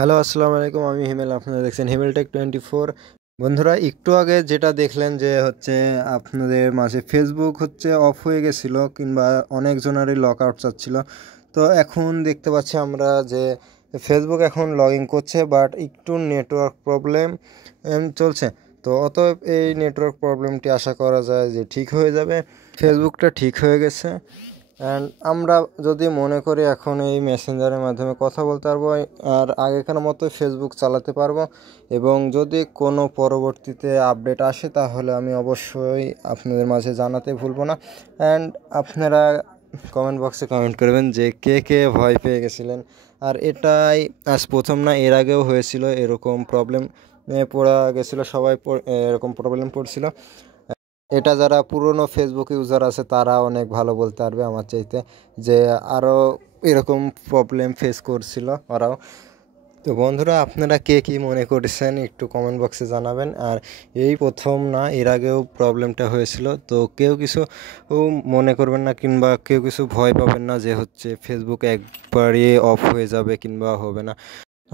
Hello, আসসালামু আলাইকুম। আমি হিমেল, আপনারা দেখছেন হিমেল টেক 24। বন্ধুরা, একটু আগে যেটা দেখলেন যে আপনাদের মাঝে ফেসবুক অফ হয়ে গেছিল, কিংবা অনেকজনেরই লক আউট চাচ্ছিল। তো এখন দেখতে পাচ্ছি আমরা যে ফেসবুক এখন লগ ইন করছে, বাট একটু নেটওয়ার্ক প্রবলেম চলছে। তো অতএব এই নেটওয়ার্ক প্রবলেমটি আশা করা যায় যে ঠিক হয়ে যাবে। ফেসবুকটা ঠিক হয়ে গেছে। অ্যান্ড আমরা যদি মনে করি এখন এই মেসেঞ্জারের মাধ্যমে কথা বলতে পারবো, আর আগেকার মতো ফেসবুক চালাতে পারবো। এবং যদি কোনো পরবর্তীতে আপডেট আসে তাহলে আমি অবশ্যই আপনাদের মাঝে জানাতে ভুলবো না। অ্যান্ড আপনারা কমেন্ট বক্সে কমেন্ট করবেন যে কে কে ভয় পেয়ে গেছিলেন। আর এটাই আজ প্রথম না, এর আগেও হয়েছিল এরকম প্রবলেম পড়া গেছিলো, সবাই এরকম প্রবলেম পড়ছিল। এটা যারা পুরনো ফেসবুক ইউজার আছে তারা অনেক ভালো বলতে পারবে আমার চাইতে, যে আরও এরকম প্রবলেম ফেস করছিল ওরাও। তো বন্ধুরা, আপনারা কে কী মনে করছেন একটু কমেন্ট বক্সে জানাবেন। আর এই প্রথম না, এর আগেও প্রবলেমটা হয়েছিল। তো কেউ কিছু মনে করবেন না, কিংবা কেউ কিছু ভয় পাবেন না যে ফেসবুক একবারই অফ হয়ে যাবে কিংবা হবে না।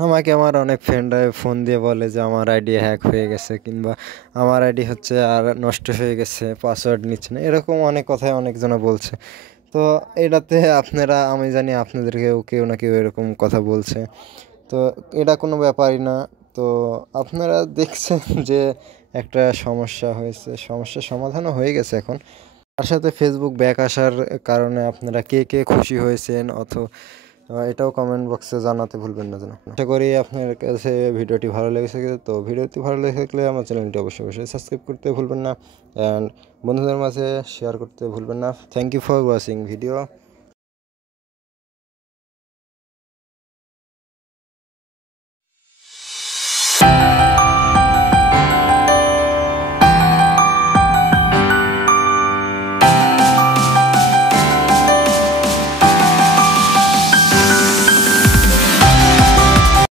আমাকে আমার অনেক ফ্রেন্ডরা ফোন দিয়ে বলে যে আমার আইডি হ্যাক হয়ে গেছে, কিংবা আমার আইডি আর নষ্ট হয়ে গেছে, পাসওয়ার্ড নিচ্ছে না, এরকম অনেক কথাই অনেকজনে বলছে। তো এটাতে আপনারা, আমি জানি আপনাদেরকেও কেউ না কেউ এরকম কথা বলছে। তো এটা কোনো ব্যাপারই না। তো আপনারা দেখছেন যে একটা সমস্যা হয়েছে, সমস্যার সমাধানও হয়ে গেছে এখন। তার সাথে ফেসবুক ব্যাক আসার কারণে আপনারা কে কে খুশি হয়েছেন এটাও কমেন্ট বক্সে জানাতে ভুলবেন না যেন। আশা করি আপনার কাছে ভিডিওটি ভালো লেগেছে। তো ভিডিওটি ভালো লেগে থাকলে আমার চ্যানেলটি অবশ্যই সাবস্ক্রাইব করতে ভুলবেন না, অ্যান্ড বন্ধুদের মাঝে শেয়ার করতে ভুলবেন না। Thank you for watching video.